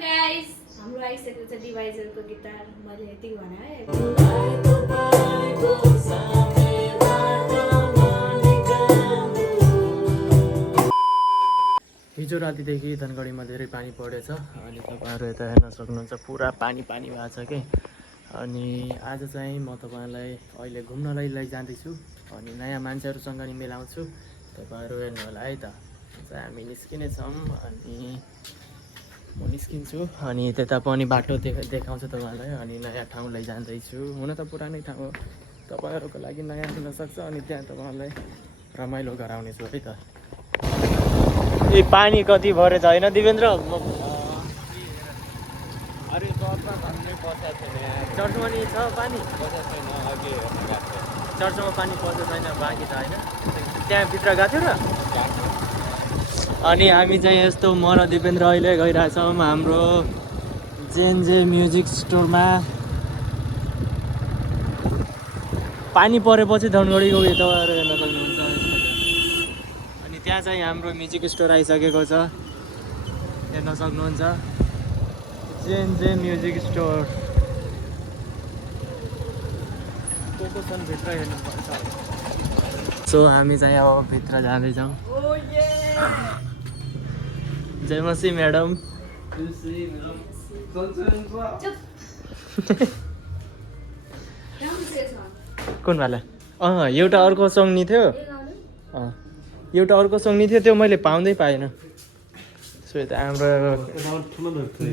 Guys हाम्रो आइसकेको छ डिभाइजरको गिटार मैले यति भने है हिजो रातिदेखि धनगढीमा धेरै पानी परेछ अनि तपाईँहरू यता हेर्न सक्नुहुन्छ पुरा पानी भएको छ कि अनि आज चाहिँ म तपाईँलाई अहिले घुम्नलाई लैजाँदैछु अनि नयाँ मान्छेहरूसँग नि मिलाउँछु तपाईँहरू हेर्नु होला है त हामी निस्किने छौँ अनि म निस्किन्छु अनि त्यता पनि बाटो देखाउँछु तपाईँलाई अनि नयाँ ठाउँ लैजाँदैछु हुन त पुरानै ठाउँ हो तपाईँहरूको लागि नयाँ हुनसक्छ अनि त्यहाँ तपाईँहरूलाई रमाइलो गराउनेछु है त ए पानी कति भरेछ होइन दिवेन्द्र चर्चमा नि छ पानी चर्चमा पानी पसेको छैन बाँकी त होइन त्यहाँ भित्र गएको थियो र अनि हामी चाहिँ यस्तो म र दिपेन्द्र अहिले गइरहेछौँ हाम्रो जेएनजे म्युजिक स्टोरमा पानी परेपछि धनगढीको उयो तपाईँहरू हेर्न सक्नुहुन्छ अनि त्यहाँ चाहिँ हाम्रो म्युजिक स्टोर आइसकेको छ हेर्न सक्नुहुन्छ जेएनजे म्युजिक स्टोर को छन् भित्र हेर्नुपर्छ सो हामी चाहिँ अब भित्र जाँदैछौँ जय मसी म्याडम कुन वाला एउटा अर्को सङ नि थियो एउटा अर्को सङ नि थियो त्यो मैले पाउँदै पाएन सो यता हाम्रो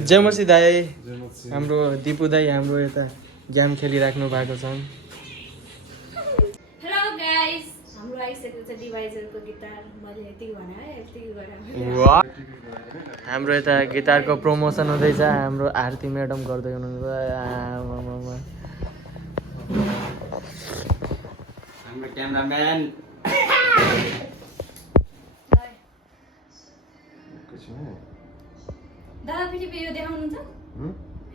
जयमसी दाई हाम्रो दिपु दाई हाम्रो यता गेम खेलिराख्नु भएको छ हेलो गाइस हाम्रो आइसकेको छ डिभाइजरको गिटार मैले यति भने है यति गरे हाम्रो यता गिटारको प्रमोसन हुँदैछ हाम्रो आरती म्याडम गर्दै हुनुहुन्छ हाम्रो क्यामेराम्यान दादा फेरि यो देखाउनुहुन्छ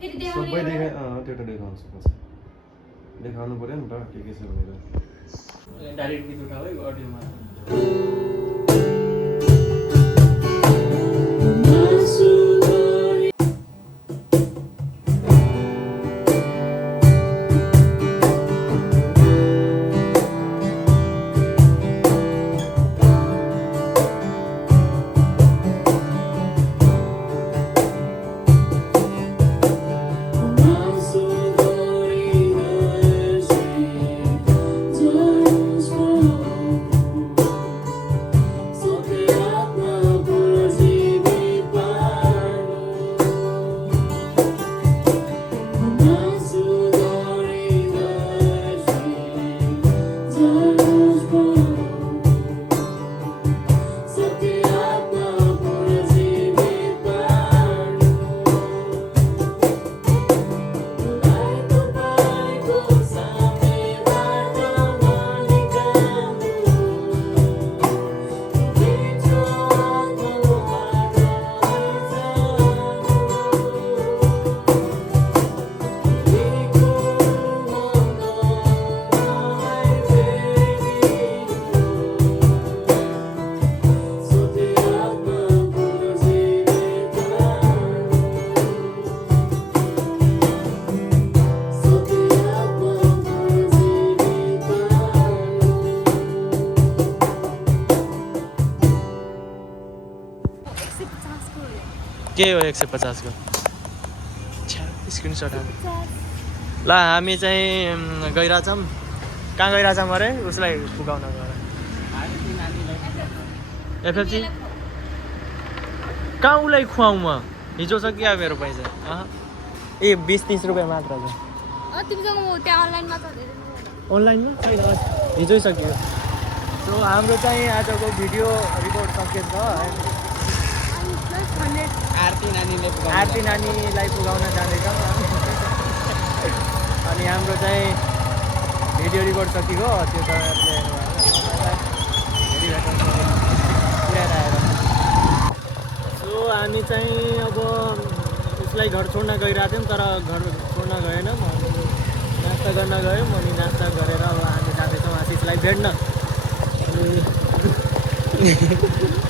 फेरि सबै देखाउने त्यो देखाउनु पर्यो नि त के छ भनेर डाइरेक्ट गीत उठाऊ है अडियोमा के हो 150 को स्क्रिनसट हाल ल हामी चाहिँ गइरहेछौँ कहाँ गइरहेछौँ अरे उसलाई पुगाउन गएर एफएफसी कहाँ उसलाई खुवाउँ म हिजो छ क्या मेरो पैसा ए 20-30 रुपियाँ मात्र छ अनलाइनमा छैन हिजै सकियो सो हाम्रो चाहिँ आजको भिडियो रिकर्ड सकिएको छ आरती नानीलाई पुगाउन जाँदैछौँ अनि हाम्रो चाहिँ भिडियो रिकर्ड सकिएको त्यो तपाईँहरूले हेरिरहेको सो हामी चाहिँ अब उसलाई घर छोड्न गइरहेको थियौँ तर घर छोड्न गएनौँ नास्ता गर्न गयौँ अनि नास्ता गरेर अब हामी जाँदैछौँ आशिषलाई भेट्न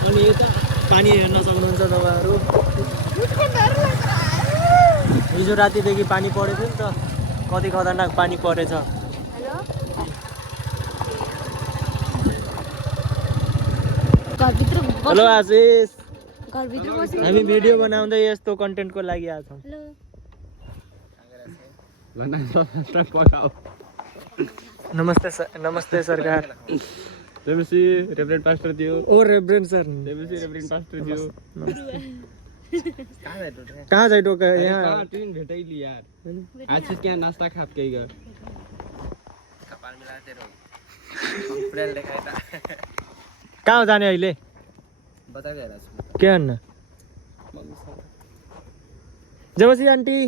अनि यता पानी हेर्न सक्नुहुन्छ तपाईँहरू हिजो रातिदेखि पानी परेको थियो नि त, कति खतरनाक पानी परेछ। हेलो घरभित्र हेलो आशिष, घरभित्र बसेको हामी भिडियो बनाउँदै यस्तो कन्टेन्टको लागि आएको छौँ। हेलो नमस्ते सरकार। रेभरेन्ड पास्टर थियो। ओ रेभरेन्ड सर, रेभरेन्ड पास्टर थियो। कहाँ जाइ टोका यहाँ? ट्रेन भेटैली यार। आज क्या नास्ता खात कहीं गए। कहाँ जाने अहिले? के अन्न? जबसी आन्टी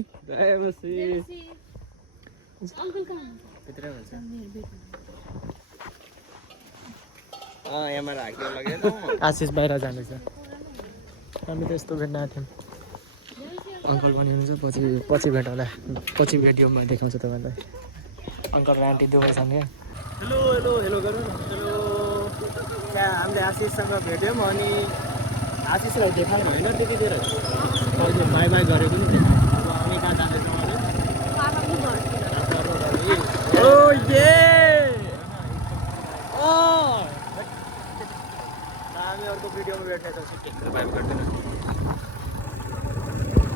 अङ्कल कहाँ आशिष बाहिर जाँदैछ। हामी त यस्तो भेट्न आएको थियौँ। अङ्कल पनि हुन्छ, पछि भेटौँला, पछि भिडियोमा देखाउँछु तपाईँलाई। अङ्कल र आन्टी दुवैसँग। हेलो हेलो हेलो गरौँ न। हेलो, त्यहाँ हामीले आशिषसँग भेट्यौँ अनि आशिषलाई देखाउनु होइन त्यतिखेर अहिले बाई बाई गरेको नि देखाउँ। अब हामी कहाँ जाँदैछौँ भने हामी अर्को भिडियोमा भेट्नेछौँ। बाई बाई गरिदिनु।